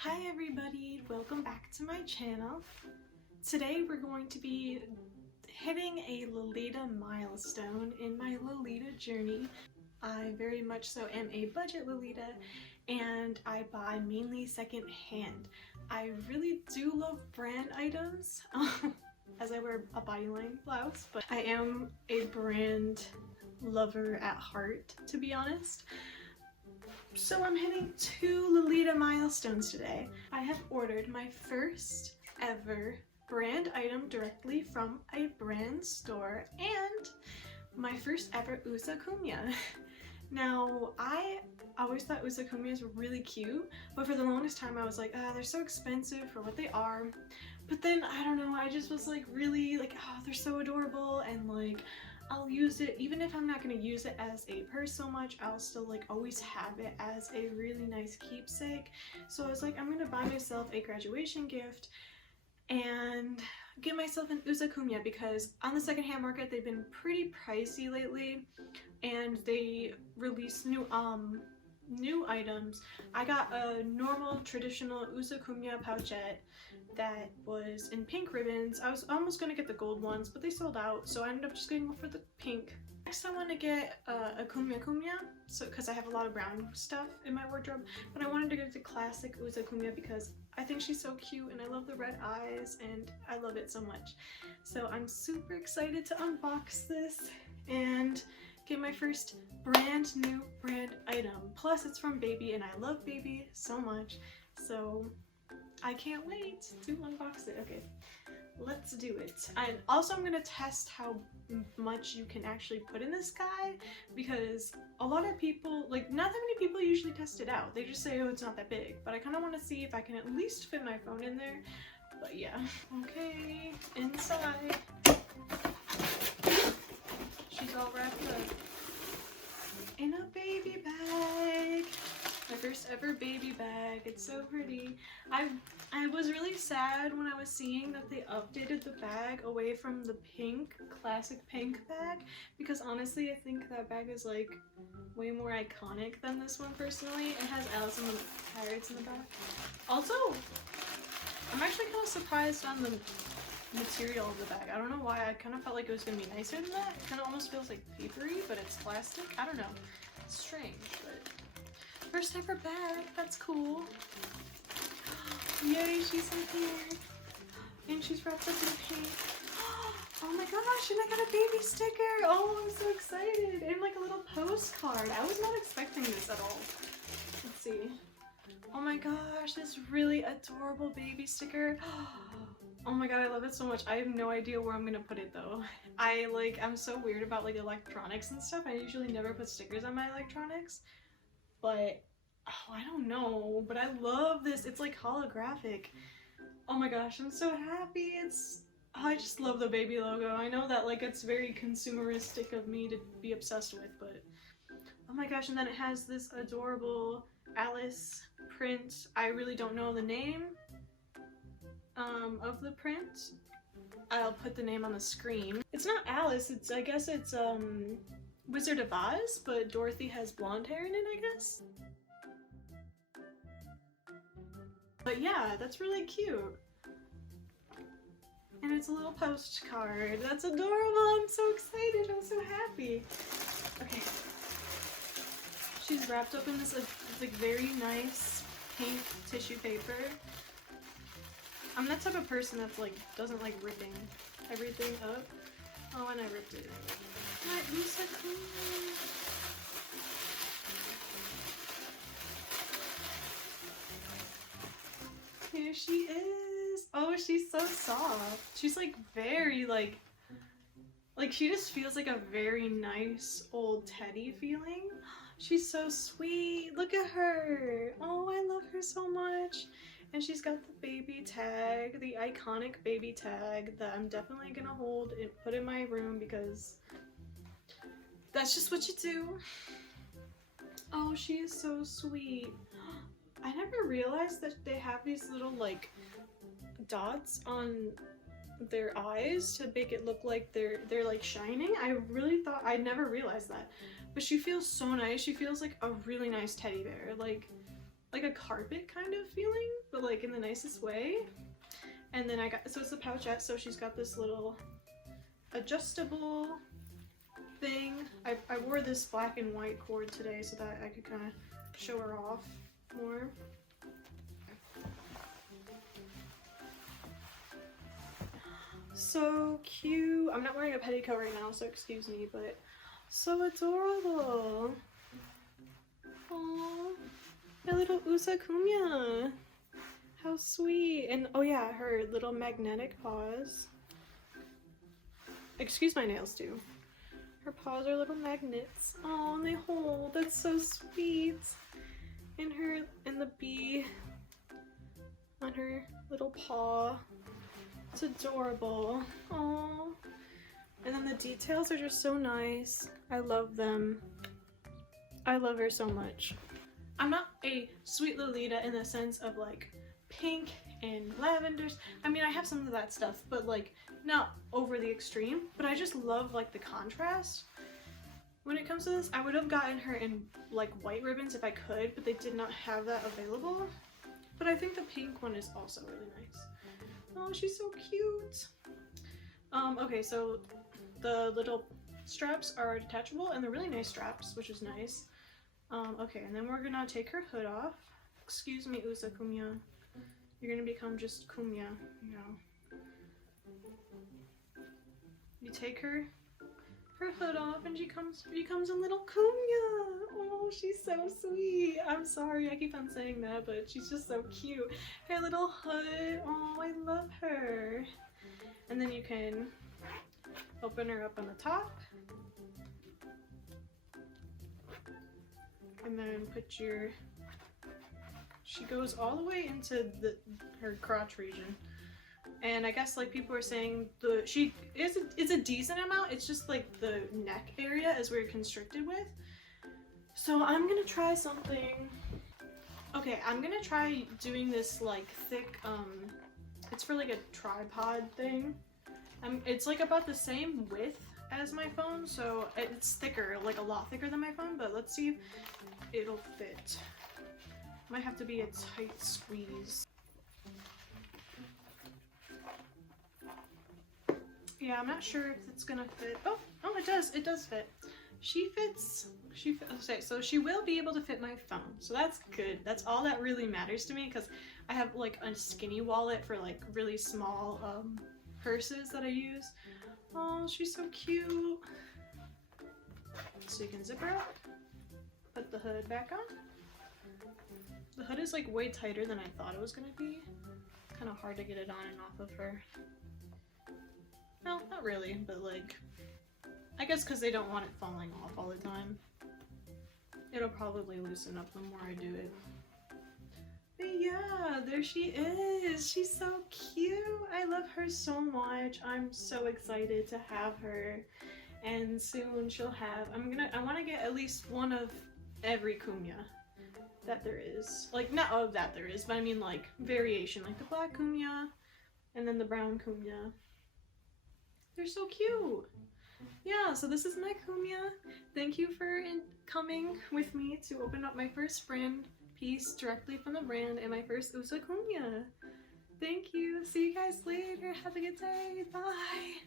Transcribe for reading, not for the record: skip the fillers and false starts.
Hi everybody, welcome back to my channel. Today we're going to be hitting a Lolita milestone in my Lolita journey. I very much so am a budget Lolita and I buy mainly second-hand. I really do love brand items as I wear a bodyline blouse, but I am a brand lover at heart, to be honest. So I'm hitting 2 Lolita milestones today. I have ordered my first ever brand item directly from a brand store and my first ever Usakumya. Now, I always thought Usakumyas were really cute, but for the longest time I was like, they're so expensive for what they are. But then, I don't know, I just was like really like, oh, they're so adorable, and like, I'll use it, even if I'm not going to use it as a purse so much, I'll still like always have it as a really nice keepsake. So I was like, I'm going to buy myself a graduation gift and get myself an Usakumya, because on the secondhand market they've been pretty pricey lately and they release new items. I got a normal traditional Usakumya pouchette that was in pink ribbons. I was almost gonna get the gold ones, but they sold out, so I ended up just going for the pink. Next I want to get a kumya, so because I have a lot of brown stuff in my wardrobe, but I wanted to get the classic Usakumya because I think she's so cute and I love the red eyes and I love it so much. So I'm super excited to unbox this and get my first brand new brand item. Plus it's from Baby and I love Baby so much, so I can't wait to unbox it. Okay, let's do it. And also I'm gonna test how much you can actually put in this guy, because a lot of people, like, not that many people usually test it out. They just say, oh, it's not that big, but I kind of want to see if I can at least fit my phone in there. But yeah. Okay, inside. She's all wrapped up in a baby bag. My first ever baby bag. It's so pretty. I was really sad when I was seeing that they updated the bag away from the pink, classic pink bag, because honestly I think that bag is like way more iconic than this one personally. It has Alice and the Pirates in the back. Also, I'm actually kind of surprised on the material of the bag. I don't know why. I kind of felt like it was going to be nicer than that. It kind of almost feels like papery, but it's plastic. I don't know. It's strange, but first ever bag. That's cool. Yay, she's in here. And she's wrapped up in pink. Oh my gosh, and I got a baby sticker. Oh, I'm so excited. And like a little postcard. I was not expecting this at all. Let's see. Oh my gosh, this really adorable baby sticker. Oh my god, I love it so much. I have no idea where I'm gonna put it though. I'm so weird about like electronics and stuff. I usually never put stickers on my electronics. But oh, I don't know, but I love this. It's like holographic. Oh my gosh, I'm so happy. I just love the Baby logo. I know that like it's very consumeristic of me to be obsessed with, but oh my gosh. And then it has this adorable Alice print. I really don't know the name of the print. I'll put the name on the screen. It's not Alice, I guess it's Wizard of Oz, but Dorothy has blonde hair in it, I guess. But yeah, that's really cute. And it's a little postcard. That's adorable. I'm so excited. I'm so happy. Okay. She's wrapped up in this like very nice pink tissue paper. I'm that type of person that's like doesn't like ripping everything up. Oh, and I ripped it. My Usakumya. Here she is. Oh, she's so soft. She's like very like she just feels like a very nice old teddy feeling. She's so sweet. Look at her. Oh, I love her so much. And she's got the baby tag, the iconic baby tag that I'm definitely gonna hold and put in my room because that's just what you do. Oh, she is so sweet. I never realized that they have these little like dots on their eyes to make it look like they're like shining. I never realized that. But she feels so nice. She feels like a really nice teddy bear. Like like a carpet kind of feeling, but like in the nicest way. And then I got, so it's a pouchette, so she's got this little adjustable thing. I wore this black and white cord today so that I could kind of show her off more. So cute. I'm not wearing a petticoat right now, so excuse me, but so adorable. Aww, my little Usakumya. How sweet. And oh yeah, her little magnetic paws. Excuse my nails too. Her paws are little magnets. Oh, and they hold. That's so sweet. And her, and the bee on her little paw. It's adorable. Oh. And then the details are just so nice. I love them. I love her so much. I'm not a sweet Lolita in the sense of like pink and lavenders. I mean, I have some of that stuff, but like not over the extreme. But I just love like the contrast. When it comes to this, I would have gotten her in like white ribbons if I could, but they did not have that available. But I think the pink one is also really nice. Oh, she's so cute. Okay, so the little straps are detachable and they're really nice straps, which is nice. Okay, and then we're gonna take her hood off. Excuse me, Usakumya. You're gonna become just Kumya, you know. You take her hood off and she becomes a little Kumya. Oh, she's so sweet. I'm sorry, I keep on saying that, but she's just so cute. Her little hood. Oh, I love her. And then you can open her up on the top. And then put your, she goes all the way into her crotch region. And I guess like people are saying she is a decent amount. It's just like the neck area is where you're constricted with. So I'm gonna try something. Okay, I'm gonna try doing this like thick, it's for like a tripod thing. It's like about the same width as my phone, so it's thicker, like a lot thicker than my phone, but let's see if it'll fit. Might have to be a tight squeeze. Yeah, I'm not sure if it's gonna fit. Oh, it does fit. She fits, okay, so she will be able to fit my phone, so that's good. That's all that really matters to me, because I have like a skinny wallet for like really small purses that I use. Oh, she's so cute. So you can zip her up, put the hood back on. The hood is like way tighter than I thought it was gonna be. Kind of hard to get it on and off of her. No, not really, but like, I guess because they don't want it falling off all the time. It'll probably loosen up the more I do it. But yeah, there she is. She's so cute. I love her so much. I'm so excited to have her. And soon she'll have, I want to get at least one of every Kumya that there is. Like, not of that there is, but I mean like variation. Like the black Kumya and then the brown Kumya. They're so cute. Yeah, so this is my Kumya. Thank you for coming with me to open up my first brand piece directly from the brand and my first Usakumya. Thank you. See you guys later. Have a good day. Bye.